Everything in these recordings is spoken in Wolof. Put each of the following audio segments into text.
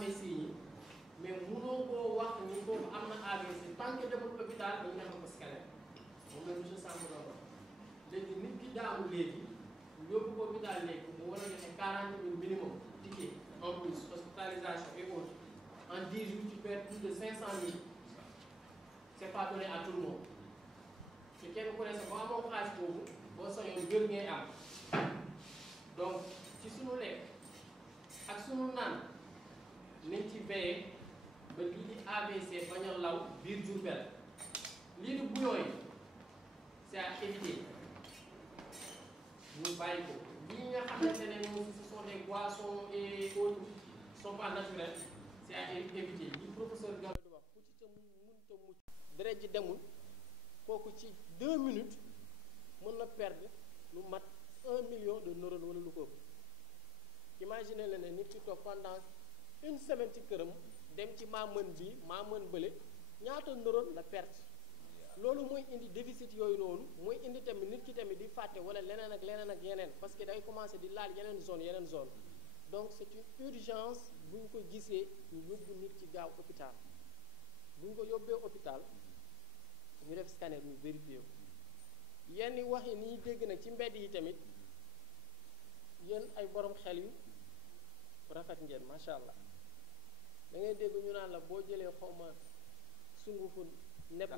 xàmmee signes yi mais mënoo koo wax ni kooku am na AVC tant que demul hôpital dañu defal ko scanner moom la monsieur Samb la wax léegi nit ki daanu léegi yóbbu ko hôpital léegi mu war a joxe 40 000 minimum ticket en plus hospitalisation et autres en 10 jours tu perds plus de 500 000 c'est pas donné à tout le monde te kenn ku ne sax boo amoo xaalis boobu boo soñoon wér ngay am donc ci sunu lekk ak sunu naan nañ ci veillé ba lii di AVC bañ a law biir Diourbel lii di bouillon yi c'est à éviter ñu bàyyi ko lii nga xamante ne moom ce sont des boissons et autres sont pas naturels c'est à éviter li professeur Gallo di wax ku ci te mënta mucc deret ji demul kooku ci 2 minutes mën na perdre lu mat 1 million de neurones wala lu ko ëpp imagine la ne nit ki toog pendant une semaine ci këram dem ci maa mën bii maa mën bële ñaata neurones la perte loolu mooy indi déficit yooyu noonu mooy indi tamit nit ki tamit di fàtte wala leneen ak yeneen parce que day commencer di laal yeneen zone donc c'est une urgence bu ñu ko gisee ñu yóbbu nit ci gaaw hôpital bu ñu ko yóbbee hôpital ñu def scanner ñu vérifier ko yenn wax yi ni dégg nag ci mbedd yi tamit yéen ay borom xel yu rafet ngeen macha allah da ngay dégg ñu naan la boo jëlee xawma sungufu nepp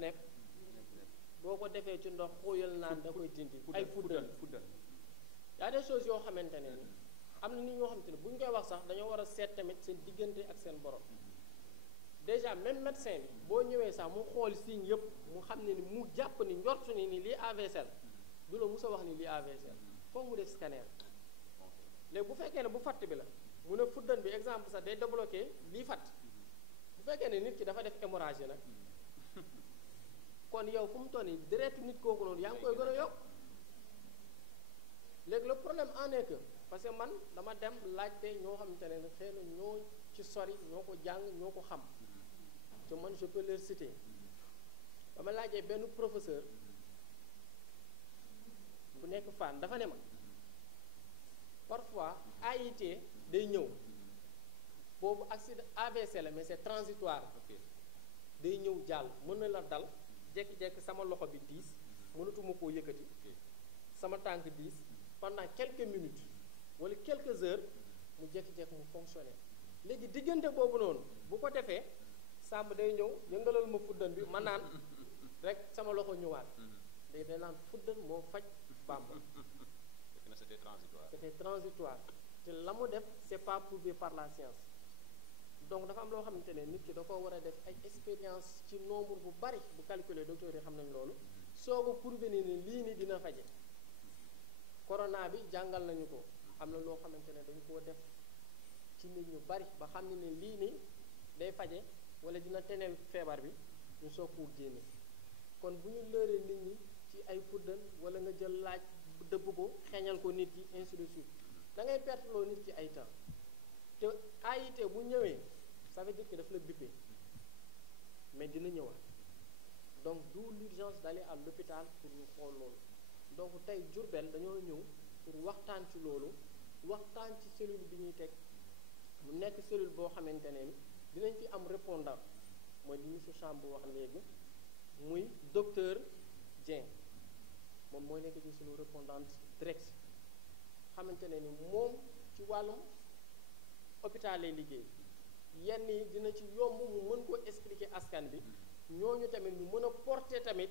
boo ko defee ci ndox xóoyal naan da koy dindi ay fuddal y a des choses yoo xamante ne ni am na nit ñoo xamante ne bu ñu koy wax sax dañoo war a seet tamit seen diggante ak seen borom déjà même médecin bi boo ñëwee sax mu xool signe yëpp mu xam ne ni mu jàpp ni njortu ni lii AVC la du la mus a wax ni lii AVC la foog mu def scanner léegi bu fekkee ne bu fatt bi la mu ne fuddan bi exemple sax day débloqué lii fatt bu fekkee ne nit ki dafa def hémorragie nag kon yow fu mu toll nii deretu nit kooku noonu yaa ngi koy gën a yokk léegi le problème en est que parce que man dama dem laajte ñoo xamante ne xëy na ñoo ci sori ñoo ko jàng ñoo ko xam te man je peux leur citer dama laajee benn professeur bu nekk Fann dafa ne ma parfois AIT day ñëw boobu accident AVC la mais c'est transitoire day ñëw jàll mën na la dal jékki-jékki sama loxo bi diis mënatuma koo yëkkati sama tànk diis pendant quelques minutes wala quelques heures mu jékki-jékki mu fonctionner léegi diggante boobu noonu bu ko defee sàmm day ñëw yëngalal ma fuddan bi ma naan rek sama loxo ñëwaat léegi day naan fuddan moo faj Bamba c'était transitoire te la mu def c'est pas prouvé par la science donc dafa am loo xamante ne nit ki da ko war a def ay expérience ci nombre bu bari bu calculer docteur yi xam nañ loolu soo ko prouvé ni lii ni dina faje corona bi jàngal nañu ko am na loo xamante ne dañu koo def ci nit ñu bari ba xam ne lii ni day faje wala dina teneel feebar bi ñu soog koo génne kon bu ñu lëree nit ñi ci ay fuddan wala nga jël laaj dëbb ko xeeñal ko nit yi ainsi de suite da ngay perte loo nit ci ay temps te AIT bu ñëwee ça veut dire que daf la bippé mais dina ñëwaat donc d'où l'urgence d'aller à l'hôpital pour ñu xool loolu donc tey Diourbel dañoo ñëw pour waxtaan ci loolu waxtaan ci cellule bi ñuy teg mu nekk cellule boo xamante ne ni dinañ fi am répondant mooy li monsieur Chamb wax léegi muy docteur Dieng moom mooy nekk ci suñu répondante direct xamante ne ni moom ci wàllum hôpital lay liggéey yenn yi dina ci yomb mu mën ko expliquer askan bi ñooñu tamit ñu mën a porter tamit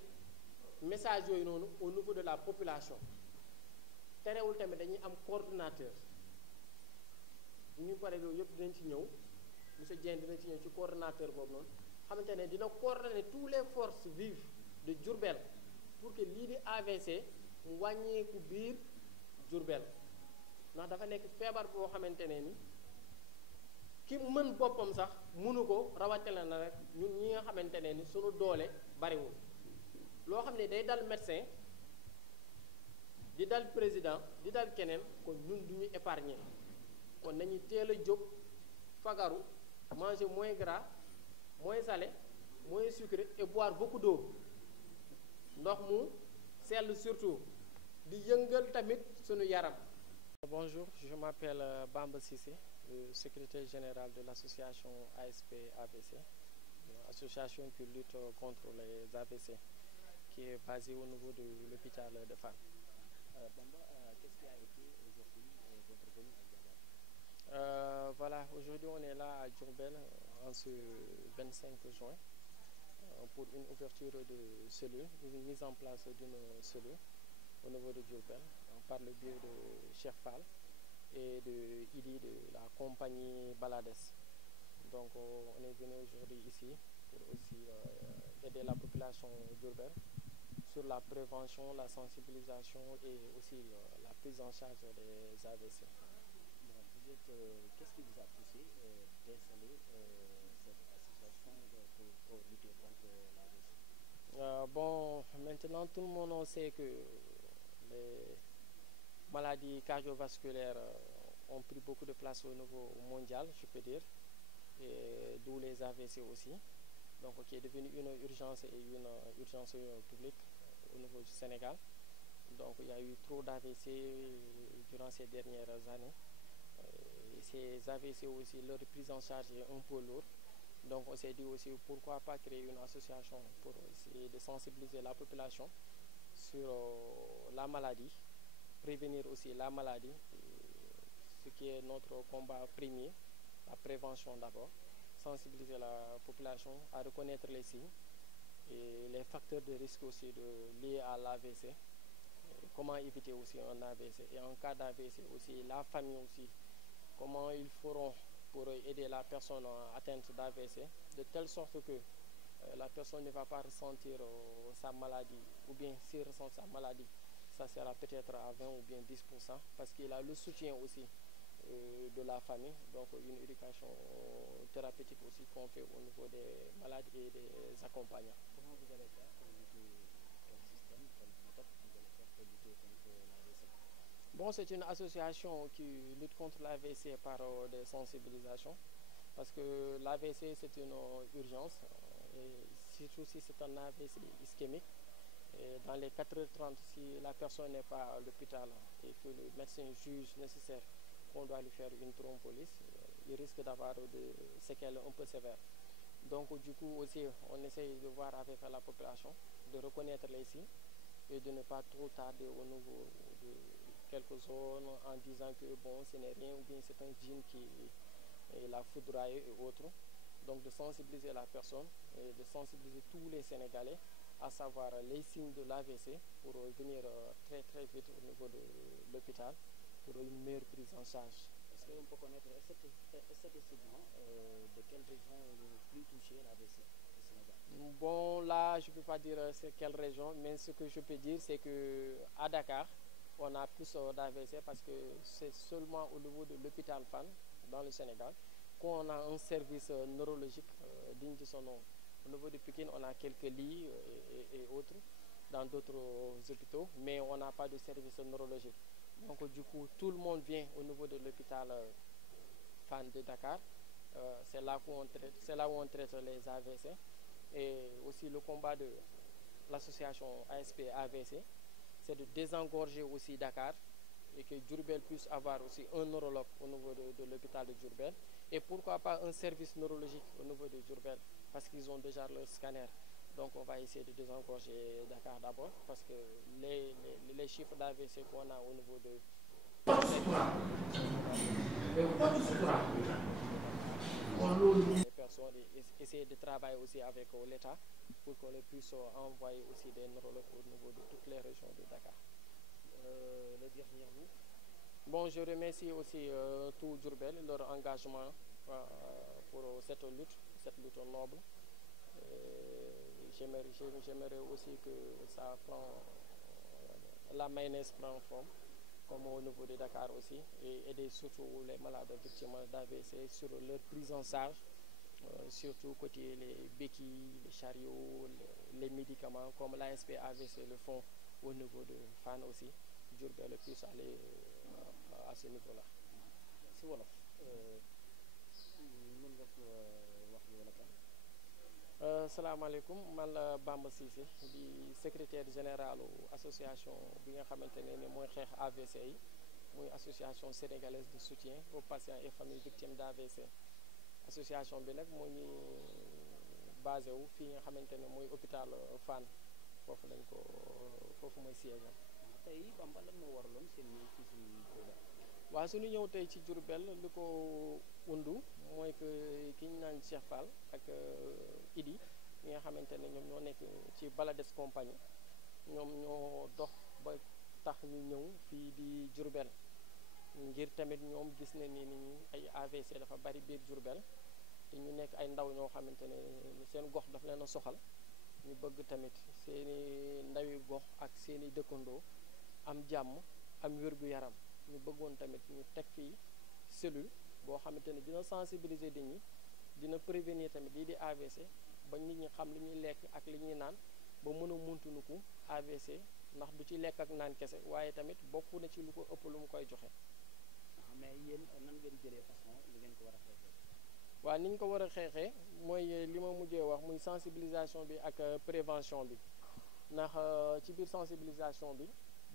message yooyu noonu au niveau de la population terewul tamit dañuy am coordonnateur bu ñu paree loolu yëpp dinañ ci ñëw monsieur Dieng dina ci ñëw ci coordonnateur boobu noonu xamante ne dina coordonner tous les forces vives de Diourbel pour que lii di AVC mu wàññeeku biir Diourbel ndax dafa nekk feebar boo xamante ne ni ki mën boppam sax mënu ko rawatina na rek ñun ñi nga xamante ne ni sunu doole bariwul loo xam ne day dal médecin di dal président di dal keneen kon ñun du ñu épargner kon nañu teel a jóg fagaru manger moins gras moins salé moins sucré et boire beaucoup d'eau ndox mu sell surtout di yëngal tamit sunu yaram. Bonjour, je m'appelle Bamba Cissé, le secrétaire général de l'association ASP AVC, association qui lutte contre les AVC, qui est basée au niveau de l'hôpital de Fann. Bamba, qu'est-ce qui a été aujourd'hui votre venue à Diourbel? Voilà, aujourd'hui on est là à Diourbel en ce 25 juin pour une ouverture de cellule, une mise en place d'une cellule au niveau de Diourbel par le biais de Cheikh Fall et de Idi de la compagnie Balades. Donc on est venu aujourd'hui ici pour aussi aider la population Diourbel sur la prévention, la sensibilisation et aussi la prise en charge des AVC. Qu'est-ce qui vous a poussé d'installer cette association pour lutter contre l'AVC? Bon, maintenant tout le monde sait que les maladies cardiovasculaires ont pris beaucoup de place au niveau mondial, je peux dire, et d'où les AVC aussi, donc qui est devenu une urgence et une urgence publique au niveau du Sénégal. Donc il y a eu trop d'AVC durant ces dernières années. Et ces AVC aussi, leur prise en charge est un peu lourde. Donc on s'est dit aussi pourquoi pas créer une association pour essayer de sensibiliser la population sur la maladie, prévenir aussi la maladie, ce qui est notre combat premier, la prévention d'abord, sensibiliser la population à reconnaître les signes et les facteurs de risque aussi liés à l'AVC, comment éviter aussi un AVC et en cas d'AVC aussi la famille aussi, comment ils feront pour aider la personne atteinte d'AVC, de telle sorte que la personne ne va pas ressentir sa maladie, ou bien s'il ressent sa maladie, ça sera peut-être à 20 ou bien 10%, parce qu'il a le soutien aussi de la famille, donc une éducation thérapeutique aussi qu'on fait au niveau des malades et des accompagnants. Comment vous allez faire pour lutter, quel système, quelle méthode vous allez faire pour lutter contre l'AVC? Bon, c'est une association qui lutte contre l'AVC par des sensibilisations, parce que l'AVC c'est une urgence, et surtout si c'est un AVC ischémique. Et dans les 4h30, si la personne n'est pas à l'hôpital et que le médecin juge nécessaire qu'on doit lui faire une thrombolyse, il risque d'avoir des séquelles un peu sévères. Donc du coup aussi, on essaye de voir avec la population, de reconnaître les signes et de ne pas trop tarder au niveau de quelques zones en disant que bon, ce n'est rien ou bien c'est un djinn qui l'a foudroyé et autres. Donc de sensibiliser la personne et de sensibiliser tous les Sénégalais à savoir les signes de l'AVC pour venir très très vite au niveau de l'hôpital pour une meilleure prise en charge. Est-ce qu'on peut connaître statistiquement de quelle région est le plus touché l'AVC au Sénégal? Bon, là, je ne peux pas dire c'est quelle région, mais ce que je peux dire, c'est qu'à Dakar, on a plus d'AVC parce que c'est seulement au niveau de l'hôpital Fann, dans le Sénégal, qu'on a un service neurologique digne de son nom. Au niveau de Pékin, on a quelques lits et autres dans d'autres hôpitaux, mais on n'a pas de service neurologique. Donc du coup, tout le monde vient au niveau de l'hôpital Fann de Dakar. C'est là où on traite les AVC. Et aussi le combat de l'association ASP AVC, c'est de désengorger aussi Dakar et que Diourbel puisse avoir aussi un neurologue au niveau de l'hôpital de Diourbel. Et pourquoi pas un service neurologique au niveau de Diourbel, parce qu'ils ont déjà leur scanner. Donc on va essayer de désengorger Dakar d'abord, parce que les chiffres d'AVC qu'on a au niveau de les personnes, et essayer de travailler aussi avec l'État pour qu'on puisse envoyer aussi des neurologues au niveau de toutes les régions de Dakar. Le dernier mot? Bon, je remercie aussi tout Diourbel, leur engagement pour cette lutte noble. J'aimerais aussi que ça prend, la mayonnaise prend forme, comme au niveau de Dakar aussi, et aider surtout les malades victimes d'AVC sur leur prise en charge, surtout côté les béquilles, les chariots, les médicaments, comme l'ASP AVC le font au niveau de Fann aussi. Diourbel puisse aller à ce niveau-là. Si wolof mën nga ko wax wala kan? salaamaaleykum, man la Bamba Cissé di secrétaire général association bi nga xamante ne mooy xeex AVC yi muy association sénégalaise de soutien aux patients et familles victimes d'AVC. association bi nag moo ngi basé wu fii nga xamante ne mooy hôpital Fann foofu lañ ko foofu mooy siège am. tey Bamba lan moo waraloon seen ñëw fii ci Diourbel. waaw suñu ñëw tey ci Diourbel li ko undu mooy que ki ñu naan Cheikh Fall ak Idi ñi nga xamante ne ñoom ñoo nekk ci Balades compagnie ñoom ñoo dox ba tax ñu ñëw fii di Diourbel ngir tamit ñoom gis na ni ay AVC dafa bari biir Diourbel te ñu nekk ay ndaw ñoo xamante ne seen gox daf leen a soxal ñu bëgg tamit seeni ndawi gox ak seeni dëkkandoo am jàmm am wér-gu-yaram ñu bëggoon tamit ñu teg fii cellule boo xamante ne dina sensibiliser nit ñi dina prévenir tamit lii di AVC ba nit ñi xam li ñuy lekk ak li ñuy naan ba mën a muntunuku AVC ndax du ci lekk ak naan kese waaye tamit bokk na ci lu ko ëpp lu mu koy joxe. mais yéen nan ngeen jëlee façon li ngeen ko war a xeexee. waaw ni ñu ko war a xeexee mooy li ma mujjee wax muy sensibilisation bi ak prévention bi ndax ci biir sensibilisation bi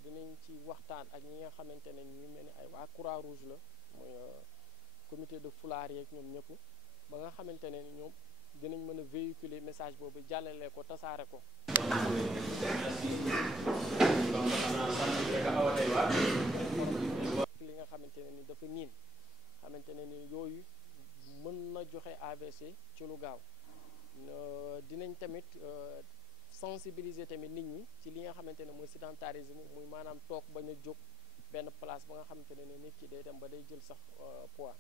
dinañ ci waxtaan ak ñi nga xamante ne ñu mel ni ay waa Croix-Rouge la mooy comité de foulard yeeg ñoom ñëpp ba nga xamante ne ñoom dinañ mën a véhiculer message boobu jàllale ko tasaare ko. li nga xamante ne ni dafa niin xamante ne ni yooyu mën na joxe AVC ci lu gaaw dinañ tamit sensibiliser tamit nit ñi ci li nga xamante ne mooy sédentarisme muy maanaam toog bañ a jóg benn place ba nga xamante ne nit ki day dem ba day jël sax poids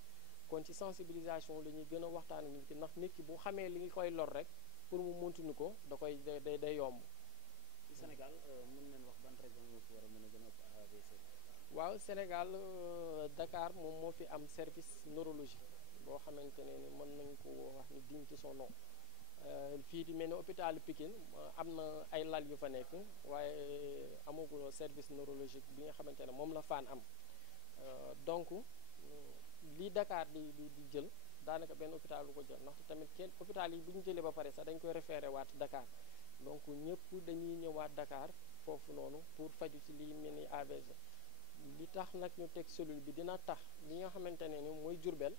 kon ci sensibilisation la ñuy gën a waxtaan nit ki ndax nit ki bu xamee li nga koy lor rek pour mu montunu ko da koy day yomb. ci Sénégal mën nañ wax ban région moo fi war a mën a gën a ëpp AVC. waaw Sénégal Dakar moom moo fi am service neurologie boo xamante ne ni mën nañ ko wax ni digne de son nom fii di mel ni hôpital Pikine am na ay lal yu fa nekk waaye amagul service neurologique bi nga xamante ne moom la Fann am donc lii Dakar di jël daanaka benn hôpital lu ko jël ndaxte tamit kenn hôpital yi bu ñu jëlee ba pare sax dañ koy référé waat Dakar donc ñëpp dañuy ñëwaat Dakar foofu noonu pour faju ci lii mel ni AVC li tax nag ñu teg cellule bi dina tax li nga xamante ne ni mooy Diourbel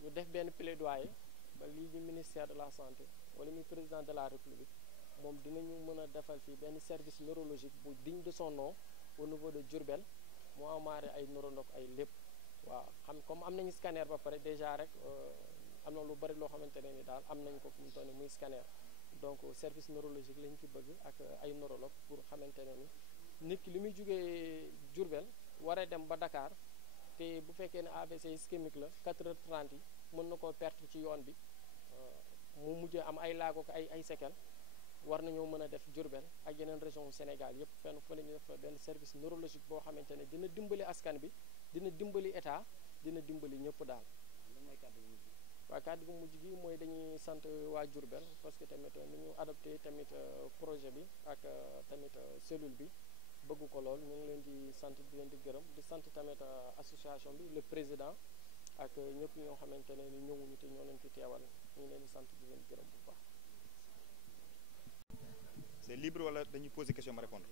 ñu def benn plaidoyer ba lii di ministère de la santé wala muy président de la république moom dinañu mën a defal fii benn service neurologique bu digne de son nom au niveau de Diourbel moo amaare ay neurologue ay lépp waaw xam comme am nañu scanner ba pare déjà rek am na lu bari loo xamante ne ni daal am nañ ko fu mu toll nii muy scanner donc service neurologique lañ fi bëgg ak ay neurologue pour xamante ne ni nit ki li muy jógee Diourbel war a dem ba Dakar te bu fekkee ne AVC ischémique la 4h30 yi mën na koo perte ci yoon bi mu mujjee am ay laago ko ay séquelles war nañoo mën a def Diourbel ak yeneen région Sénégal yépp fenn fa la ñuy def benn service neurologique boo xamante ne dina dimbali askan bi dina dimbali état dina dimbali ñëpp daal. lan mooy kàddu gu mujj gi. waaw kàddu gu mujj gi mooy dañuy sant waa Diourbel parce que tamit ni ñu adopté tamit projet bi ak tamit cellule bi bëgg ko lool ñu ngi leen di sant di leen di gërëm di sant tamit association bi le président ak ñëpp ñoo xamante ne ni ñëwuñu te ñoo leen fi teewal ñu ngi leen di sant di leen gërëm bu baax. C'est libre wala dañuy poser question ma répondre.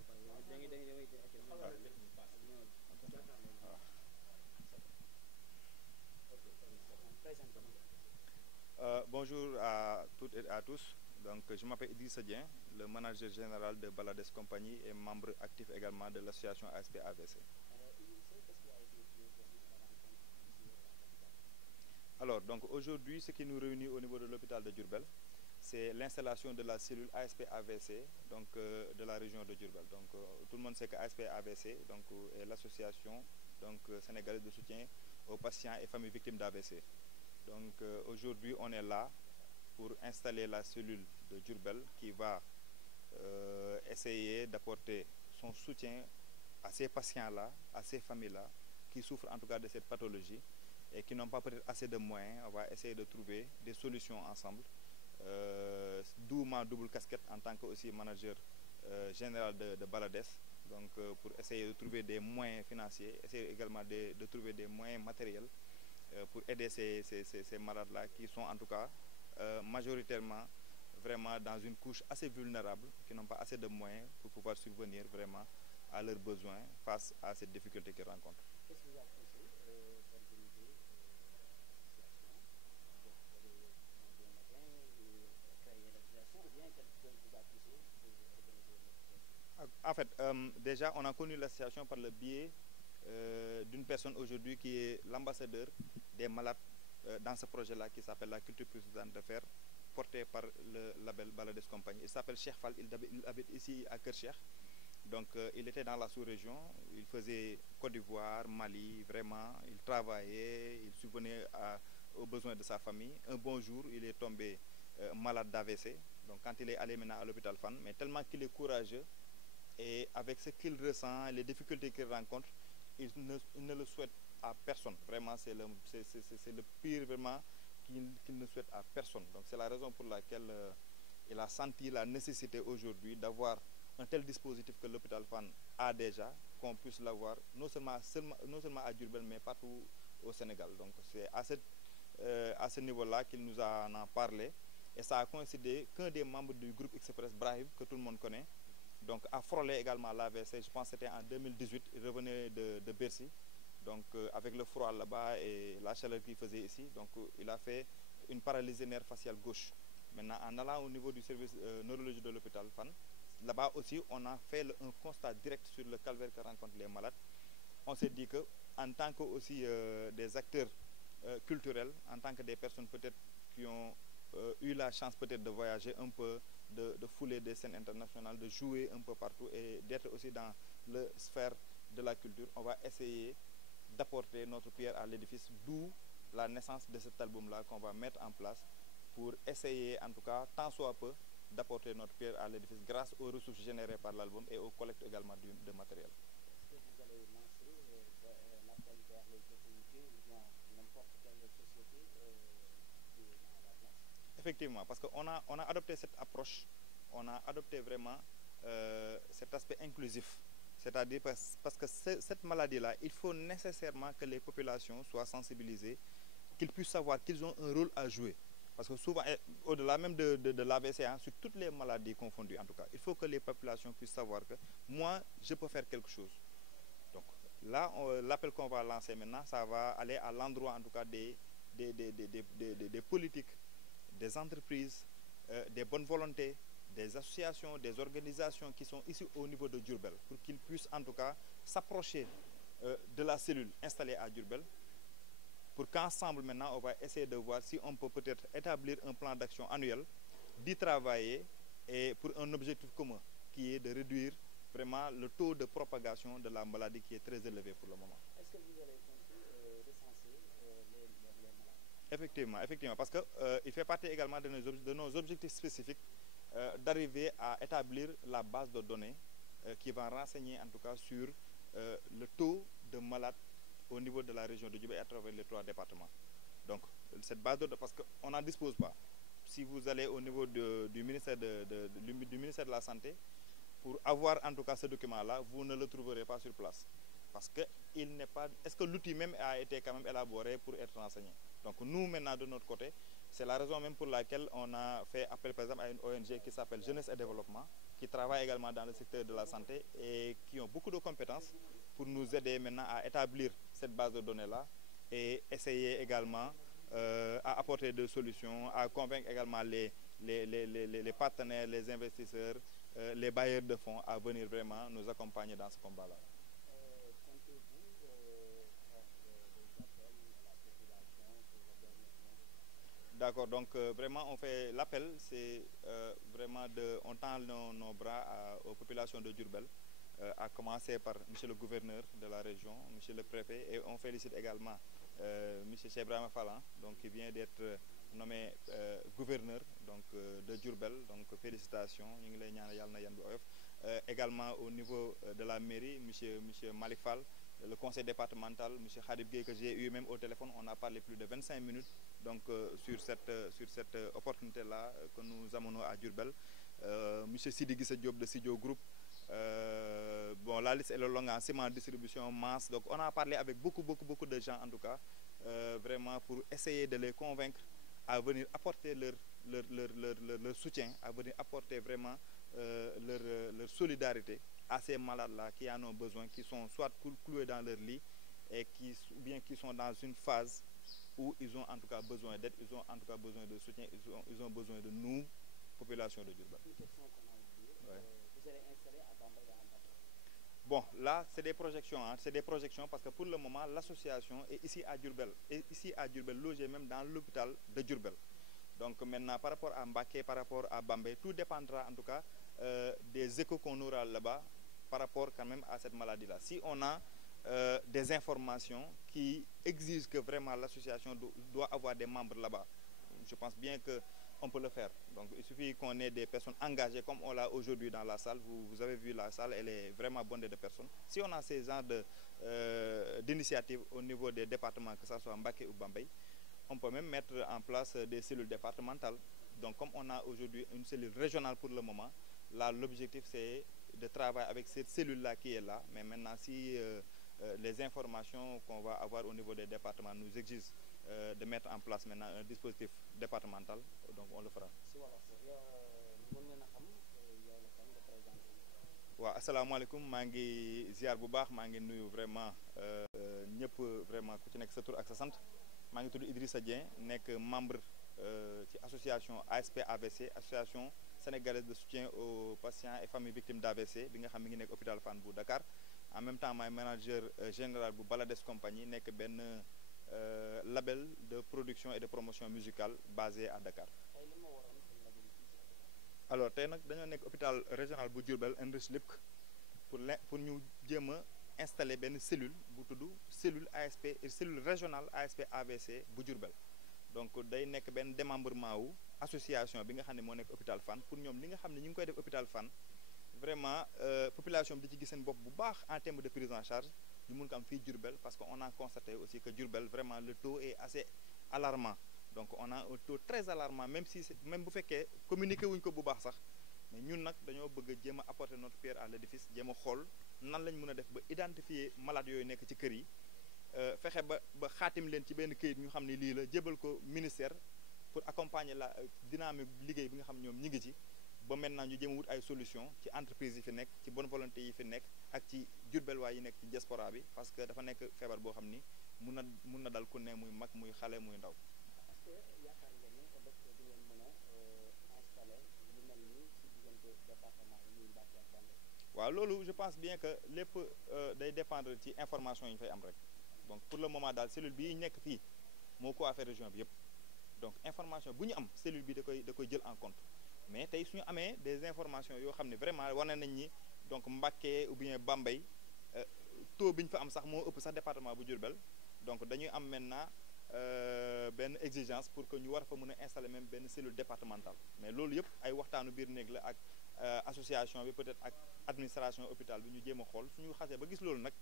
Bonjour à toutes et à tous. Donc, je m'appelle Idrissa Dieng, le manager général de Balades Compagnie et membre actif également de l'association ASP AVC. Alors, donc aujourd'hui, ce qui nous réunit au niveau de l'hôpital de Diourbel, c'est l'installation de la cellule ASP AVC donc, de la région de Diourbel. Donc, tout le monde sait que ASP AVC donc, est l'association sénégalaise de soutien aux patients et familles victimes d'AVC. Donc, aujourd'hui, on est là pour installer la cellule de Diourbel qui va essayer d'apporter son soutien à ces patients-là, à ces familles-là, qui souffrent en tout cas de cette pathologie et qui n'ont pas peut-être assez de moyens. On va essayer de trouver des solutions ensemble. D'où ma double casquette en tant que aussi manager général de Balades, donc pour essayer de trouver des moyens financiers, essayer également de trouver des moyens matériels pour aider ces malades-là qui sont en tout cas majoritairement vraiment dans une couche assez vulnérable, qui n'ont pas assez de moyens pour pouvoir subvenir vraiment à leurs besoins face à cette difficulté qu'ils rencontrent. Qu'est-ce qui vous a poussé d'organiser l'association? Vous avez créé l'association ou bien quelque chose vous a poussé pour organiser l'association? En fait, déjà, on a connu l'association par le biais d'une personne aujourd'hui qui est l'ambassadeur des malades dans ce projet-là qui s'appelle la culture paysanne de fer, porté par le label Balades Compagnie. Il s'appelle Cheikh Fall, il habite ici à Keur Cheikh. Donc il était dans la sous-région, il faisait Côte d'Ivoire, Mali, vraiment, il travaillait, il subvenait aux besoins de sa famille. Un bon jour, il est tombé malade d'AVC. Donc quand il est allé maintenant à l'hôpital Fann, mais tellement qu'il est courageux et avec ce qu'il ressent, les difficultés qu'il rencontre, il ne le souhaite à personne. Vraiment, c'est le pire vraiment qu'il ne souhaite à personne. Donc c'est la raison pour laquelle il a senti la nécessité aujourd'hui d'avoir un tel dispositif que l'hôpital Fann a déjà, qu'on puisse l'avoir non seulement à Diourbel, mais partout au Sénégal. Donc c'est à ce niveau-là qu'il nous en a parlé. Et ça a coïncidé qu'un des membres du groupe Express, Brahim, que tout le monde connaît, donc a frôlé également l'AVC, je pense que c'était en 2018, il revenait de Bercy, donc avec le froid là-bas et la chaleur qu'il faisait ici, donc il a fait une paralysie nerf faciale gauche. Maintenant, en allant au niveau du service neurologie de l'hôpital Fann, là-bas aussi, on a fait un constat direct sur le calvaire que rencontrent les malades. On s'est dit que, en tant que aussi des acteurs culturels, en tant que des personnes peut-être qui ont eu la chance peut-être de voyager un peu, de fouler des scènes internationales, de jouer un peu partout et d'être aussi dans la sphère de la culture, on va essayer d'apporter notre pierre à l'édifice, d'où la naissance de cet album-là qu'on va mettre en place pour essayer, en tout cas, tant soit peu, d'apporter notre pierre à l'édifice grâce aux ressources générées par l'album et aux collectes également de matériel. Est-ce que vous allez lancer l'appel vers les autorités ou bien n'importe quelle société qui est dans la place? Effectivement, parce qu'on a adopté cette approche, on a adopté vraiment cet aspect inclusif. C'est-à-dire parce que cette maladie-là, il faut nécessairement que les populations soient sensibilisées, qu'ils puissent savoir qu'ils ont un rôle à jouer. Parce que souvent, au-delà même de l'AVC, hein, sur toutes les maladies confondues en tout cas, il faut que les populations puissent savoir que moi, je peux faire quelque chose. Donc là, l'appel qu'on va lancer maintenant, ça va aller à l'endroit en tout cas des politiques, des entreprises, des bonnes volontés, des associations, des organisations qui sont ici au niveau de Diourbel, pour qu'ils puissent en tout cas s'approcher de la cellule installée à Diourbel, pour qu'ensemble maintenant on va essayer de voir si on peut peut-être établir un plan d'action annuel, d'y travailler et pour un objectif commun qui est de réduire vraiment le taux de propagation de la maladie qui est très élevé pour le moment. Est-ce que vous avez compris recenser les malades? Effectivement, parce qu'il fait partie également de nos objectifs spécifiques d'arriver à établir la base de données qui va renseigner en tout cas sur le taux de malades au niveau de la région de Diourbel à travers les 3 départements. Donc cette base de données, parce qu'on n'en dispose pas. Si vous allez au niveau du ministère du ministère de la Santé, pour avoir en tout cas ce document-là, vous ne le trouverez pas sur place. Parce que il n'est pas. Est-ce que l'outil même a été quand même élaboré pour être renseigné? Donc nous maintenant de notre côté, c'est la raison même pour laquelle on a fait appel par exemple à une ONG qui s'appelle Jeunesse et Développement, qui travaille également dans le secteur de la santé et qui ont beaucoup de compétences pour nous aider maintenant à établir cette base de données-là et essayer également à apporter des solutions, à convaincre également les partenaires, les investisseurs, les bailleurs de fonds à venir vraiment nous accompagner dans ce combat-là. Comptez-vous faire des appels à la population pour le dernier mot? D'accord, donc vraiment on fait l'appel, c'est vraiment on tend nos bras aux populations de Diourbel, à commencer par monsieur le gouverneur de la région, monsieur le préfet, et on félicite également monsieur Cheikh Ibrahima Fall, donc qui vient d'être nommé gouverneur donc de Diourbel, donc félicitations, ñu ngi lay ñaanal yàlla na yan bi oyof. Également au niveau de la mairie, monsieur Malick Fall, le conseil départemental, monsieur Khadib Gueye, que j'ai eu même au téléphone, on a parlé plus de 25 minutes donc sur cette opportunité-là que nous amenons à Diourbel. Monsieur Sidi Gissa Diop de Sidio Group, bon la liste est longue, en ciment distribution, masse, donc on a parlé avec beaucoup de gens en tout cas, vraiment pour essayer de les convaincre à venir apporter leur soutien, à venir apporter vraiment leur solidarité à ces malades-là qui en ont besoin, qui sont soit cloués dans leur lit et qui sont dans une phase où ils ont en tout cas besoin d'aide, ils ont en tout cas besoin de soutien, ils ont besoin de nous, population de Diourbel. Une question qu'on a oubliée. Ouais. Vous allez installer à Bambey et à Mbacké. Bon, là, c'est des projections, hein, c'est des projections parce que pour le moment, l'association est ici à Diourbel, logée même dans l'hôpital de Diourbel. Donc maintenant, par rapport à Mbacké, par rapport à Bambey, tout dépendra en tout cas des échos qu'on aura là-bas par rapport quand même à cette maladie-là. Si on a des informations qui exigent que vraiment l'association doit avoir des membres là-bas, je pense bien qu'on peut le faire. Donc il suffit qu'on ait des personnes engagées comme on l'a aujourd'hui dans la salle. Vous avez vu la salle, elle est vraiment bondée de personnes. Si on a ces genres d'initiatives au niveau des départements, que ce soit Mbacké ou Bambey, on peut même mettre en place des cellules départementales. Donc comme on a aujourd'hui une cellule régionale pour le moment, là l'objectif c'est de travailler avec cette cellule-là qui est là. Mais maintenant si les informations qu'on va avoir au niveau des départements nous exigent de mettre en place maintenant un dispositif départemental, donc on le fera. waaw asalaamaaleykum maa ngi ziar bu baax maa ngi nuyu vraiment ñëpp vraiment ku ci nekk sa tur ak sa sant maa ngi tudd Idrissa Dieng nekk membre ci association ASP AVC, association sénégalaise de soutien aux patients et familles victimes d'AVC bi nga xam mi ngi nekk hôpital Fann bu Dakar. En même temps maay manager général bu Balades Compagnie nekk benn label de production et de promotion musicale basé à Dakar. Alors tey nag dañoo nekk hôpital régional bu Diourbel Heinrich Lübke pour ñu jéem a installer benn cellule bu tudd cellule ASP cellule régionale ASP AVC bu Diourbel. Donc day nekk benn démembrement wu association bi nga xam ne moo nekk hôpital Fann pour ñoom li nga xam ne ñu ngi koy def hôpital Fann vraiment population bi di ci gis seen bopp bu baax en termes de prise en charge ñu mun ko am fii Diourbel parce que on a constaté aussi que Diourbel vraiment le taux est assez alarmant. Donc on a un taux très alarmant même bu fekkee communiqué wuñ ko bu baax sax mais ñun nag dañoo bëgg a jéem a apporter notre pierre à l'édifice jéem a xool nan lañ mën a def ba identifier malades yooyu nekk ci kër yi fexe ba xaatim leen ci benn këyit ñu xam ne lii la jébal ko ministère pour accompagner la dynamique liggéey bi nga xam ñoom ñi ngi ci ba maintenant ñu jéem a wut ay solution ci entreprise yi fi nekk ci bonne volonté yi fi nekk ak ci Diourbel waay yi nekk ci diaspora bi parce que dafa nekk feebar boo xam ni mun na dal ku ne muy mag muy xale muy ndaw. yaakaar ngeen ne docteur di ngeen mën a installer lu mel nii ci diggante département yi muy Mbacké ak Bambey. waaw loolu je pense bien que lépp day dépendre ci information yi ñu fay am rek donc pour le moment daal cellule bi nekk fii moo ko affaire région bi yëpp donc information bu ñu am cellule bi da koy jël en compte mais tey suñu amee des informations yoo xam ne vraiment wane nañ ni donc Mbacké ou bien Bambey taux bi ñu fa am sax moo ëpp sax département bu Diourbel donc dañuy am maintenant benn exigence pour que ñu war fa mën a installer même benn cellule départementale mais loolu yëpp ay waxtaanu biir néeg la ak association bi peut-être ak administration hôpital bi ñu jéem a xool suñu xasee ba gis loolu nag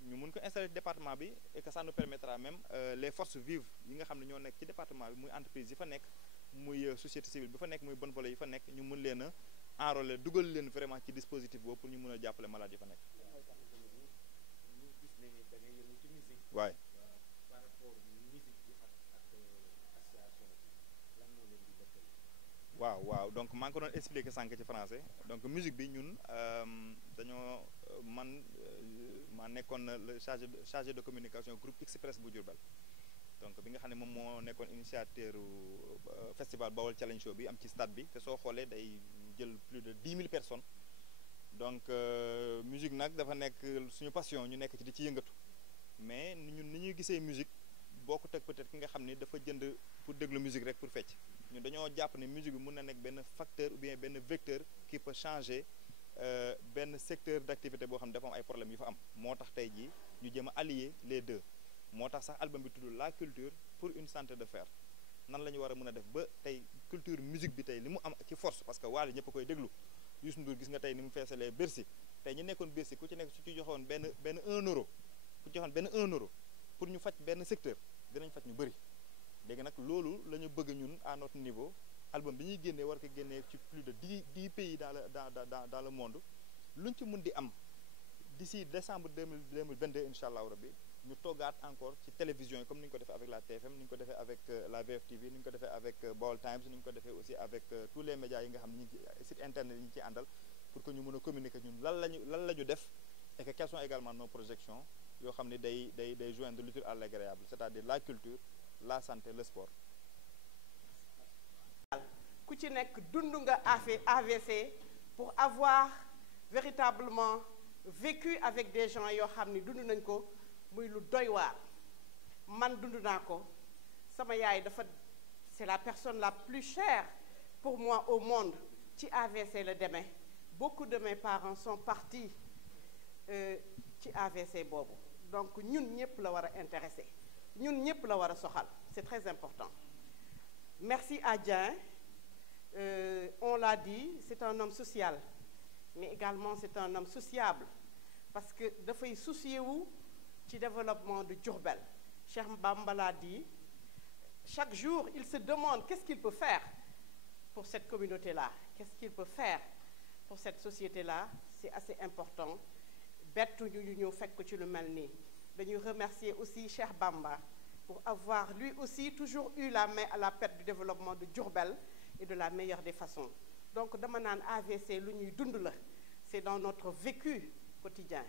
ñu mun ko installer département bi et que ça nous permettra même les forces vives yi nga xam ne ñoo nekk ci département bi muy entreprise yi fa nekk muy société civile bi fa nekk muy bonne volonté yi fa nekk ñu mun leen a enrôler dugal leen vraiment ci dispositif boobu pour ñu mën a jàppale malade yi fa nekk. waay. waaw donc maa ngi ko doon expliquer sànq ci français donc musique bi ñun dañoo maa nekkoon le chargé de communication groupe Express bu Diourbel donc bi nga xam ne moom moo nekkoon initiateur festival Bawol Challenge Show bi am ci stade bi te soo xoolee day jël plus de 10 000 personnes donc musique nag dafa nekk suñu passion ñu nekk ci di ci yëngatu mais ñun ni ñuy gisee musique bokkut ak peut-être ki nga xam ni dafa jënd pour déglu musique rek pour fecc ñun dañoo jàpp ne musique bi mën na nekk benn facteur ou bien benn vecteur qui peut changer benn secteur d'activité boo xam ne dafa am ay problèmes yu fa am moo tax tey jii ñu jéem a allier les deux moo tax sax album bi tudd la culture pour une santé de fer nan la ñu war a mën a def ba tey culture musique bi tey li mu am ci force parce que Wally ñëpp a koy déglu Youssou Ndour gis nga tey ni mu feesalee Bercy tey ñu nekkoon Bercy ku ci nekk su ci joxoon benn 1 euro ku ci joxoon benn 1 euro pour ñu faj benn secteur dinañ faj ñu bëri léegi nag loolu la ñu bëgg ñun à notre niveau album bi ñuy génnee war ko génnee ci plus de 10 pays dans le monde luñ ci mun di am d'ici décembre 2022 incha allahu rabbi ñu toggaat encore ci télévision yi comme ni ñu ko defee avec la TFM ni ñu ko defee avec la VFtv ni ñu ko defee avec Baol Times ni ñu ko defee aussi avec tous les médias yi nga xam ne ñu ngi site internet yi ñu ciy àndal pour que ñu mën a communiquer ñun lan la ñu def et que quelles sont également nos projections yoo xam ne day joindre l'utile à l'agréable, c'est-à-dire la culture, la santé, le sport. ku ci nekk dund nga AVC pour avoir véritablement vécu avec des gens yoo xam ni dund nañ ko muy lu doy waar. Man dund naa ko sama yaay dafa c'est la personne la plus chère pour moi au monde ci AVC la demee. Beaucoup de mes parents sont partis ci AVC boobu donc ñun ñëpp la war a intéressé ñun ñëpp la war a soxal, c'est très important. Merci à Dieng. On l'a dit, c'est un homme social, mais également c'est un homme sociable parce que dafay soucier wu ci développement de Diourbel. Cheikh Bamba l'a dit, chaque jour il se demande qu'est-ce qu'il peut faire pour cette communauté-là, qu'est-ce qu'il peut faire pour cette société-là. C'est assez important. Bettu ñu ñëw fekk ko ci lu mel nii. Dañuy remercier aussi Cheikh Bamba pour avoir lui aussi toujours eu la main à la perte du développement de Diourbel et de la meilleure des façons. Donc dama naan AVC lu ñuy dund la, c'est dans notre vécu quotidien.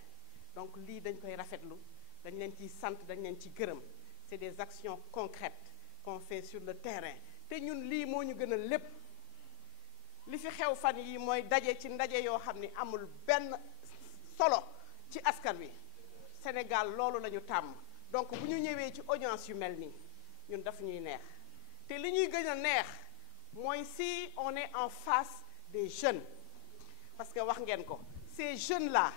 Donc lii dañ koy rafetlu, dañ leen ciy sant, dañ leen ci gërëm. C'est des actions concrètes qu'on fait sur le terrain. Te ñun lii moo ñu gën a lépp. Li fi xew fan yi mooy daje ci ndaje yoo xam ni amul benn solo ci askan wi. Sénégal loolu la ñu tàmm. Donc bu ñu ñëwee ci audience yu mel nii ñun daf ñuy neex. Te li ñuy gën a neex mooy si on est en face des jeunes. Parce que wax ngeen ko, ces jeunes-là,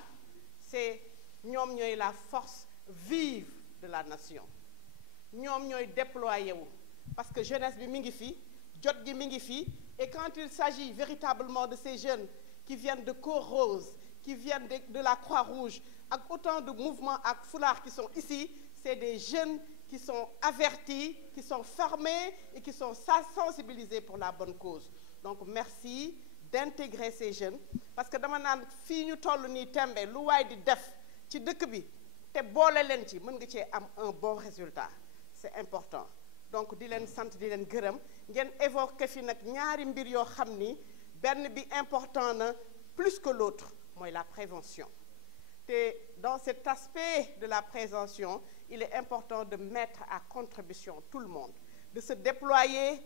c'est ñoom ñooy la force vive de la nation. Ñoom ñooy déployé wu parce que jeunesse bi mi ngi fi, jot gi mi ngi fi, et quand il s'agit véritablement de ces jeunes qui viennent de Cor-Rose, qui viennent de la Croix-Rouge, avec autant de mouvements ak Foulard qui sont ici, c'est des jeunes qui sont avertis, qui sont formés et qui sont sensibilisés pour la bonne cause. Donc merci d'intégrer ces jeunes parce que dama naan fii ñu toll nii tembe lu waay di def ci dëkk bi te boole leen ci mën nga cee am un bon résultat. C'est important. Donc di leen sant di leen gërëm ngeen évoqué fi nag ñaari mbir yoo xam ni benn bi important na plus que l'autre mooy la prévention. Et dans cet aspect de la prévention, il est important de mettre à contribution tout le monde, de se déployer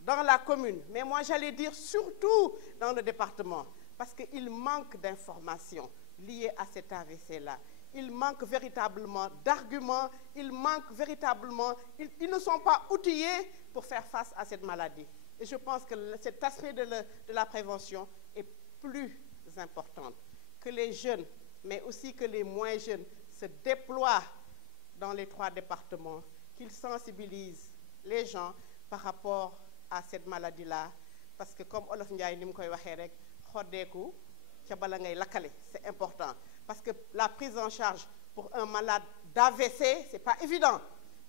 dans la commune, mais moi j'allais dire surtout dans le département, parce qu'il manque d'informations liées à cet AVC-là. Il manque véritablement d'arguments, il manque véritablement, ils ne sont pas outillés pour faire face à cette maladie. Et je pense que cet aspect de la prévention est plus important, que les jeunes, mais aussi que les moins jeunes se déploient dans les 3 départements, qu'ils sensibilisent les gens par rapport à cette maladie-là. Parce que comme Olof Ndiaye ni mu koy waxee rek xoddeeku ca bala ngay lakkale, c'est important. Parce que la prise en charge pour un malade d'AVC, c'est pas évident.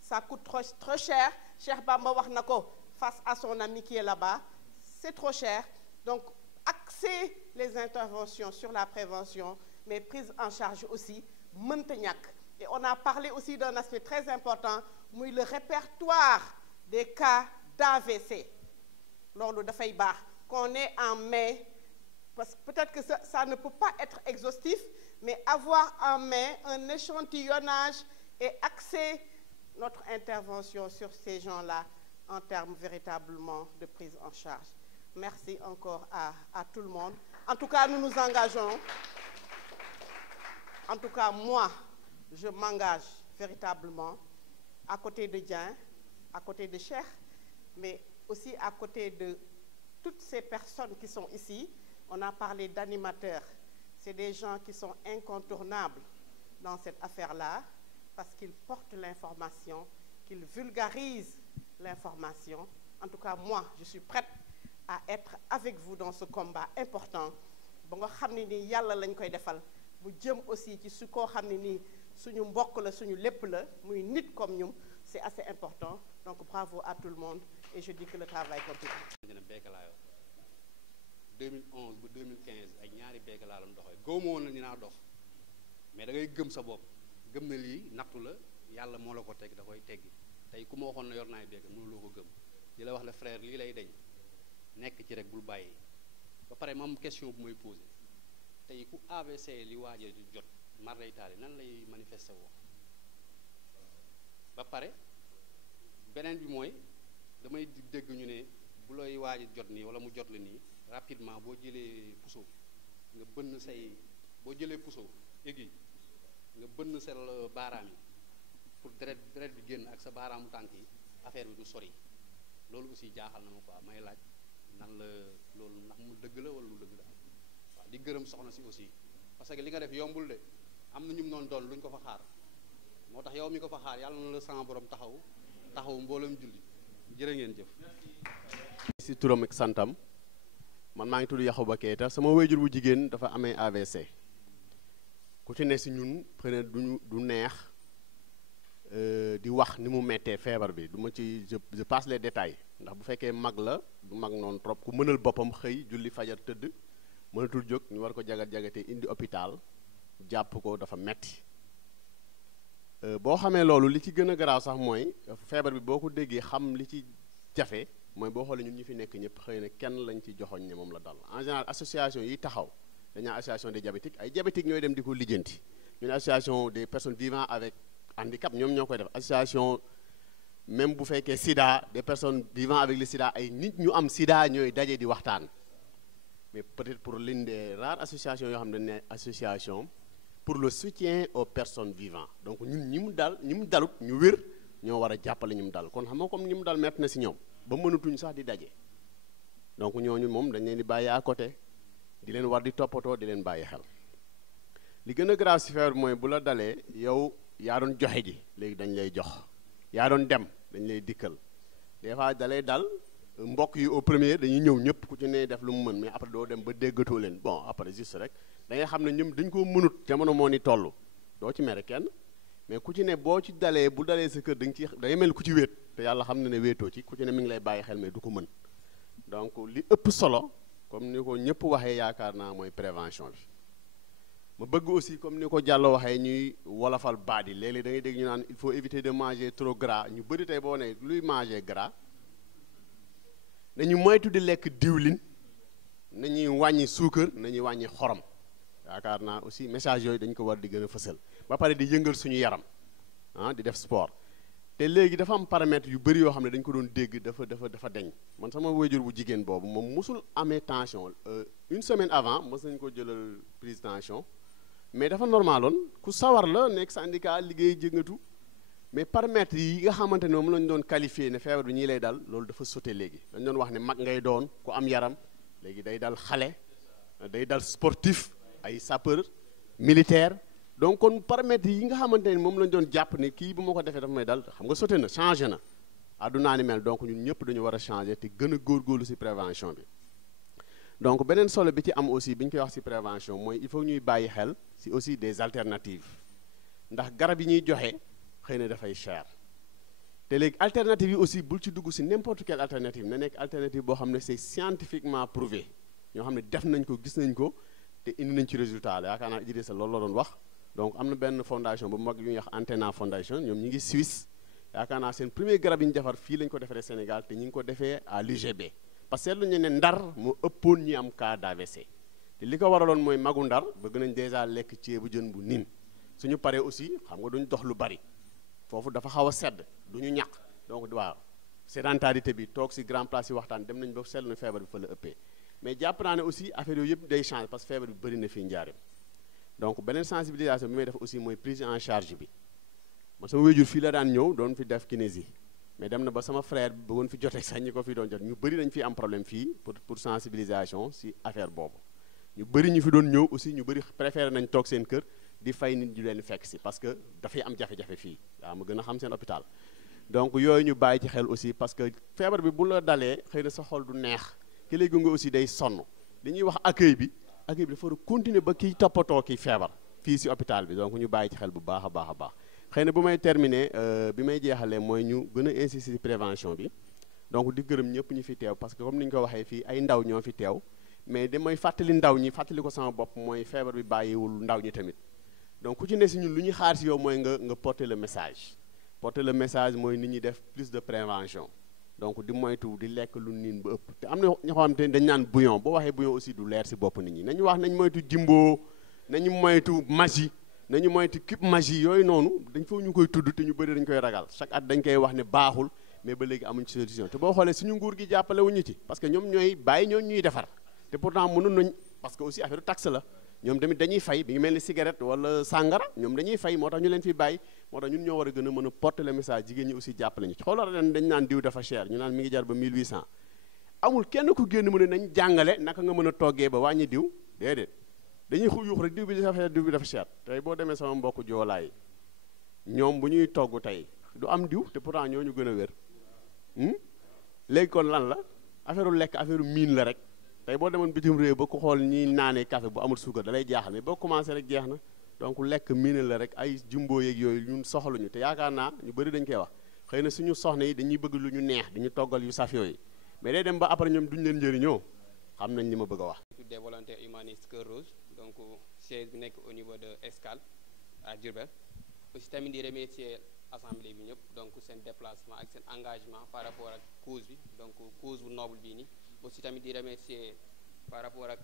Ça coûte trop cher. Cheikh Bamba wax na ko face à son ami qui est là-bas, c'est trop cher. Donc axer les interventions sur la prévention, mais prise en charge aussi mënta ñàkk. Et on a parlé aussi d'un aspect très important, muy le répertoire des cas d'AVC. Loolu dafay baax qu'on ait en main, parce que peut-être que ça ne peut pas être exhaustif, mais avoir en main un échantillonnage et axer notre intervention sur ces gens-là en termes véritablement de prise en charge. Merci encore à tout le monde. En tout cas, nous nous engageons. En tout cas, moi, je m'engage véritablement à côté de Dieng, à côté de Cheikh, mais aussi à côté de toutes ces personnes qui sont ici. On a parlé d'animateurs. C'est des gens qui sont incontournables dans cette affaire-là parce qu'ils portent l'information, qu'ils vulgarisent l'information. En tout cas, moi, je suis prête à être avec vous dans ce combat important. Ba nga xam ne nii yàlla lañ koy defal bu jëm aussi ci su koo xam ne nii suñu mbokk la suñu lépp la muy nit comme ñum, c'est assez important. Donc bravo à tout le monde et je dis que le travail continue. 2011 ba 2015 ay ñaari beek laa doon doxee gëw ma woon na dinaa dox mais da ngay gëm sa bopp gëm na lii nattu la yàlla moo la ko teg da koy teggi tey ku ma waxoon na yor naay beek mënuloo ko gëm di la wax le frère lii lay deñ nekk ci rek bul bàyyi ba pare ma am question bu may posé tey ku AVC li waaje di jot mar day taali nan lay manifester woo ba pare beneen bi mooy damay dégg ñu ne bu looy waaje jot nii wala mu jot la nii rapidement boo jëlee puso nga bënn say boo jëlee puso aiguille nga bënn sel baaraam yi pour deret bi génn ak sa baaraamu tànk yi affaire bi du sori loolu aussi jaaxal na ma quoi may laaj nan la loolu ndax mu dëgg la wala lu dëgg la waaw di gërëm soxna si aussi parce que li nga def yombul de am na ñu noonu doon luñ ko fa xaar moo tax yow mi ko fa xaar yàlla na la sama borom taxaw mboolem julli jërë ngeen jëf. si turam ak santam man maa ngi tudd Yaxuba Keita sama wéyjur bu jigéen dafa amee AVC ku ci ne si ñun xëy na du neex di wax ni mu mettee feebar bi du ma ci je passe les détails ndax bu fekkee mag la du mag noonu trop ku mënal boppam xëy julli fajar tëdd mënatul jóg ñu war ko jagatee indi hôpital jàpp ko dafa metti boo xamee loolu li ci gën a garaaw sax mooy feebar bi boo ko déggee xam li ci jafe mooy boo xoolee ñun ñi fi nekk ñëpp xëy na kenn lañ ci joxoñ ne moom la dal en général association yi taxaw dañu association des diabétiques ay diabétiques ñooy dem di ko lijjanti ñun association des personnes vivant avec handicap ñoom ñoo koy def association même bu fekkee sida des personnes vivant avec le sida ay nit ñu am sida ñooy daje di waxtaan mais peut-être pour l'une des rares associations yoo xam ne association pour le soutien aux personnes vivantes donc ñun ñi mu dalut ñu wér ñoo war a jàppale ñu mu dal kon xam nga comme ñi mu dal metti na si ñoom ba mënatuñ sax di daje donc ñooñu moom dañ leen di bàyyi à côté di leen war di toppatoo di leen bàyyi xel li gën a grave si feebar mooy bu la dalee yow yaa doon joxe ji léegi dañ lay jox yaa doon dem dañ lay dikkal des fois dalay dal mbokk yi au premier dañuy ñëw ñëpp ku ci ne def lu mu mën mais après doo dem ba déggatoo leen bon après juste rek da ngay xam ne ñoom dañ koo mënut jamono moo ni toll doo ci mere kenn mais ku ci ne boo ci dalee bu dalee sa kër da nga ci day mel ku ci wéet te yàlla xam na ne wéetoo ci ku ci ne mi ngi lay bàyyi xel mais du ko mën donc li ëpp solo comme ni ko ñëpp waxee yaakaar naa mooy prévention bi ma bëgg aussi comme ni ko Diallo waxee ñuy wolofal baat yi léeg-léeg da ngay dégg ñu naan il faut éviter de manger trop gras ñu bëri tey boo ne luy manger gras nañu moytu di lekk diwlin nañuy wàññi suukar nañuy wàññi xorom yaakaar naa aussi message yooyu dañ ko war di gën a fësal ba pare di yëngal suñu yaram di def sport te léegi dafa am paramètres yu bëri yoo xam ne dañ ko doon dégg dafa deñ man sama wéjur bu jigéen boobu moom mosul amee tension une semaine avant mos nañu ko jëlal prise tension mais dafa normaloon ku sawar la nekk syndicat liggéey jëngatu mais paramètres yi nga xamante ne moom lañu doon qualifié ne feebar bi ñii lay dal loolu dafa sauté léegi dañu doon wax ne mag ngay doon ku am yaram léegi day dal xale day dal sportif ay sapeur militaire donc kon paramètres yi nga xamante ne moom lañu doon jàpp ne kii bu ma ko defee dafa may dal xam nga sauté na changé na àddunaa ni mel donc ñun ñëpp dañu war a changé te gën a góorgóorlu ci prévention bi donc beneen solo bi ci am aussi bi ñu koy wax ci prévention mooy il faut ñuy bàyyi xel ci aussi des alternatives ndax garab yi ñuy joxe xëy na dafay cher te léegi alternative yi aussi bul ci dugg ci n'importe quelle alternative na nekk alternative boo xam ne c'est scientifiquement prouvé ñoo xam ne def nañ ko gis nañ ko te indi nañ ci résultat la yaakaar naa Idrissa loolu la doon wax donc am na benn fondation bu mag yu ñuy wax Antena Fondation ñoom ñi ngi Suisse yaakaar naa seen premier garab yi ñu defar fii lañ ko defaree Sénégal te ñi ngi ko defee à l'UGB parce que seetlu ñu ne Ndar moo ëppoon ñi am cas d'AVC te li ko waraloon mooy magu Ndar bëgg nañ déjà lekk ceebu jën bu niin suñu paree aussi xam nga duñ dox lu bari foofu dafa xaw a sedd du ñu ñàq donc waaw sédentarité bi toog ci grand place yi waxtaan dem nañ ba seetlu na feebar bi fa la ëppee mais jàpp naa ne aussi affaire yooyu yëpp day changer parce que feebar bi bëri na fii njaarim donc beneen sensibilisation bi may def aussi mooy prise en charge bi man sama wéjur fii la daan ñëw doon fi def kinésie mais dem na ba sama frère bi bëggoon fi jotee sax ñi ko fi doon jot ñu bëri dañ fi am problème fii pour sensibilisation ci affaire boobu ñu bëri ñu fi doon ñëw aussi ñu bëri préféré nañ toog seen kër di fay nit ñu leen fekk ci parce que dafay am jafe-jafe fii waaw ma gën a xam seen hôpital donc yooyu ñu bàyyi ci xel aussi parce que feebar bi bu la dalee xëy na sa xol du neex ki lay gunge aussi day sonn li ñuy wax accueil bi dafa war a continuer ba kiy toppatoo kiy feebar fii ci hôpital bi donc ñu bàyyi ci xel bu baax a baax a baax xëy na bu may terminer bi may jeexalee mooy ñu gën a insister ci prévention bi donc di gërëm ñëpp ñu fi teew parce que comme ni ñu ko waxee fii ay ndaw ñoo fi teew mais damay fàttali ndaw ñi fàttali ko sama bopp mooy feebar bi bàyyiwul ndaw ñi tamit donc ku ci ne ci ñun lu ñuy xaar ci yow mooy nga porter le message mooy nit ñi def plus de prévention donc di moytu di lekk lu niin ba ëpp te am na ñoo xamante ni dañ naan bouillon boo waxee bouillon aussi du leer si bopp nit ñi nañu wax nañ moytu jimbo nañu moytu magie nañu moytu cube magie yooyu noonu dañ foofu ñu koy tudd te ñu bëri dañ koy ragal chaque at dañ koy wax ne baaxul mais ba léegi amuñ ci solution te boo xoolee suñu nguur gi jàppale wuñu ci parce que ñoom ñooy bàyyi ñoo ñuy defar te pourtant mënoon nañ parce que aussi affaire taxe la ñoom tamit dañuy fay bi ngi mel ni cigarette wala sàngara ñoom dañuy fay moo tax ñu leen fi bàyyi moo tax ñun ñoo war a gën a mën a porter le message jigéen ñi aussi jàppale ñu xoolal ren dañ naan diw dafa cher ñu naan mi ngi jar ba 1800 amul kenn ku génn mu ne nañ jàngale naka nga mën a toggee ba wàññi diw déedéet dañuy yuux rek diw bi dafa cher tey boo demee sama mbokk joolaay ñoom bu ñuy togg tey du am diw te pourtant ñoo ñu gën a wér léegi kon lan la affaire lekk affaire miin la rek tey boo demoon bitim réew ba ku xool ñi naanee café bu amul suukar da lay jaaxal mais boo commencé rek jeex na donc lekk miine la rek ay jumbo yeeg yooyu ñun soxluñu te yaakaar naa ñu bëri dañ koy wax xëy na suñu soxna yi dañuy bëgg lu ñu neex dañu toggal yu saf yooyu mais day dem ba après ñoom duñu leen njëriñoo xam nañ li ma bëgg a wax. des volontaires humanistes Cœur Rouge donc siège bi nekk au niveau de Escale à Diourbel aussi tamit di remercier assemblée bi ñëpp donc seen déplacement ak seen engagement par rapport ak cause bi donc cause bu noble bii nii aussi tamit di remercier par rapport ak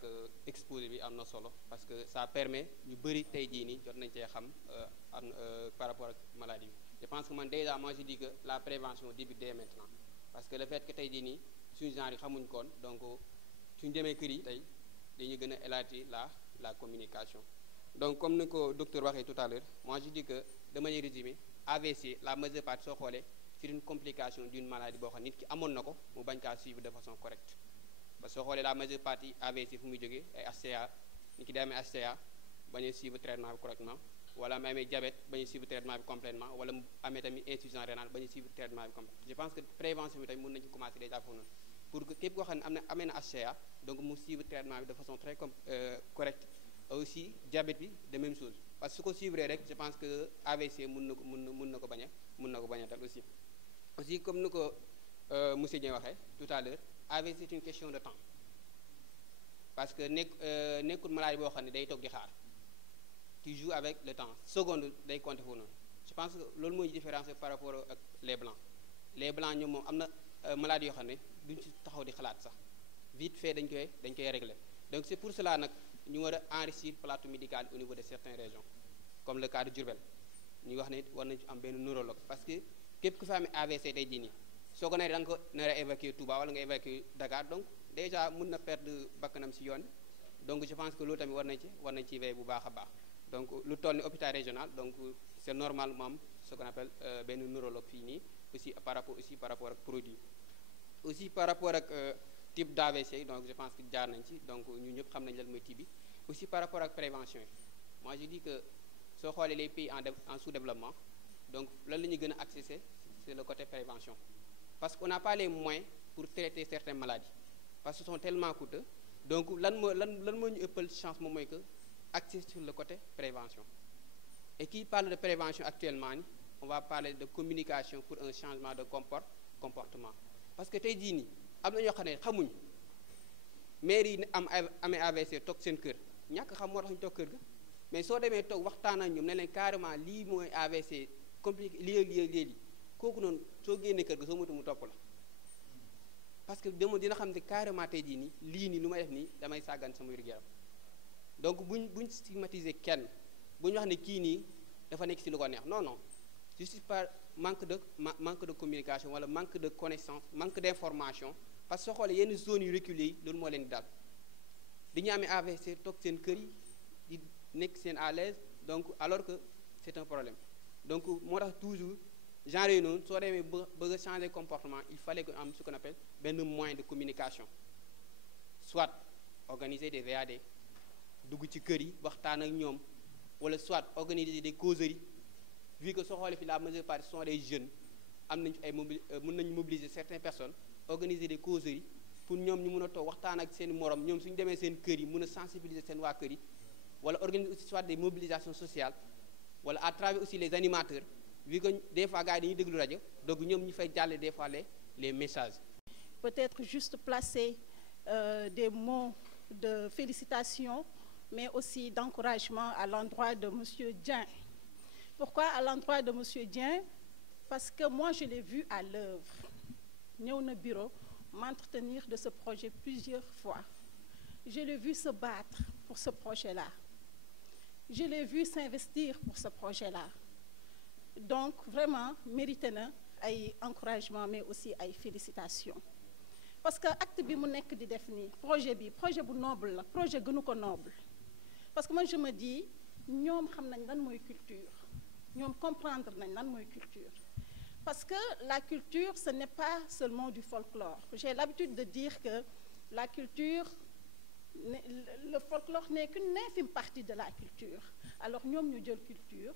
exposé bi am na solo parce que ça permet ñu bëri tey jii nii jot nañ cee xam par rapport ak maladie bi je pense que man déjà moi je dis que la prévention débute dès maintenant parce que le fait que tey jii nii suñu genre yi xamuñ koon donc suñu demee kër yi tey dañuy gën a élargir la communication donc comme ni ko docteur waxee tout à l'heure moi je dis que de manière résumée AVC la majeure partie soo xoolee c'est une complication d'une maladie boo xam nit ki amoon na ko mu bañ kaa suivre de façon correcte parce que soo xoolee la majeure partie AVC fu muy jógee ay HCA nit ki day amee HCA bañ a suivre traitement bi correctement wala mu amee diabète bañ a suivre traitement bi complètement wala mu amee tamit insuffisance rénale bañ a suivre traitement bi complètement je pense que prévention bi tamit mën nañu ci commencer déjà foofu noonu pour que képp koo xam ne amee na HCA donc mu suivre traitement bi de façon très correcte aussi diabète bi de même chose parce que su ko suivre rek je pense que AVC mën na ko bañ a dal aussi comme ni ko monsieur Dieng waxee tout à l'heure AVC c'est une question de temps parce que nekkul maladie boo xam ne day toog di xaar tu joues avec le temps seconde day compter foofu noonu je pense que loolu mooy différence par rapport ak les blancs ñoom moom am na maladie yoo xam ne duñ ci taxaw di xalaat sax vite fait dañ koy régler donc c'est pour cela nag ñu war a enrichir plateau médical au niveau de certaines régions comme le cas de Diourbel ñu wax ne war nañ ci am benn neurologue parce que képp ku fi amee AVC tey jii nii soo ko nee da nga ko nar a évacuer Touba wala nga évacuer Dakar donc déjà mën na perdre bakkanam ci yoon donc je pense que loolu tamit war nañ ci veiller bu baax a baax donc lu toll ni hôpital régional donc c'est normal mu am ce qu'on appelle benn neurologue fii nii aussi par rapport ak produit aussi par rapport ak type d'AVC donc je pense que jaar nañ ci donc ñu ñëpp xam nañ lan mooy type bi aussi par rapport ak prévention yi moi je dis que soo xoolee les pays en sous-développement donc lan la ñuy gën a accès c'est le côté prévention parce qu'on n'a pas les moyens pour traiter certaines maladies parce que ce sont tellement coûteux donc lan moo ñu ëppal chance moom mooy que accès sur le côté prévention et qui parle de prévention actuellement ni on va parler de communication pour un changement de comportement parce que tey jii nii am na ñoo xam ne xamuñ maire yi amee AVC toog seen kër ñàkk xam moo tax ñu toog kër ga mais soo demee toog waxtaan ak ñoom ne leen carrément lii mooy AVC compliqué lii kooku noonu soo génnee kër ga soo moytu mu topp la parce que dina xam ne carrément tey jii nii lii nii lu may def nii damay sàggan sama wér-gu-yaram donc buñ stigmatiser kenn bu ñu wax ne kii nii dafa nekk ci lu ko neex non juste par manque de communication wala manque de connaissance manque d'information parce que soo xoolee yenn zones yu reculées yi loolu moo leen di dal dañu amee AVC toog seen kër yi di nekk seen à l'aise donc alors que c'est un problème donc moo tax toujours genre yooyu noonu soo demee bëgg a changer comportement il fallait que am ce qu'on appelle benn moyen de communication soit organiser des VAD dugg ci kër yi waxtaan ak ñoom wala soit organiser des causeries vu que soo xoolee fi la majeure partie sont des jeunes am nañu ay mën nañu mobiliser certaines personnes organiser des causeries pour ñoom ñu mën a toog waxtaan ak seen morom ñoom suñu demee seen kër yi mën a sensibiliser seen waa kër yi wala organiser aussi soit des mobilisations sociales wala à travers aussi les animateurs vu que des fois gars yi dañuy déglu rajo donc ñoom ñu fay jàlle des fois les messages. Peut-être juste placer des mots de félicitations mais aussi d'encouragement à l'endroit de monsieur Dieng. Pourquoi à l'endroit de monsieur Dieng? Parce que moi je l'ai vu à l'œuvre. ñëw na bureau m'entretenir de ce projet plusieurs fois. Je l'ai vu se battre pour ce projet-là. Je l'ai vu s'investir pour ce projet-là. Donc, vraiment, mérité na ay encouragement, mais aussi ay félicitations. Parce que acte bi mu nekk di def nii projet bu noble la, projet gënu ko noble. Parce que moi, je me dis, ñoom xam nañ lan mooy culture. Ñoom comprendre nañ lan mooy culture. Parce que la culture, ce n'est pas seulement du folklore. J'ai l'habitude de dire que la culture, le folklore n'est qu'une infime partie de la culture. Alors ñoom ñu jël culture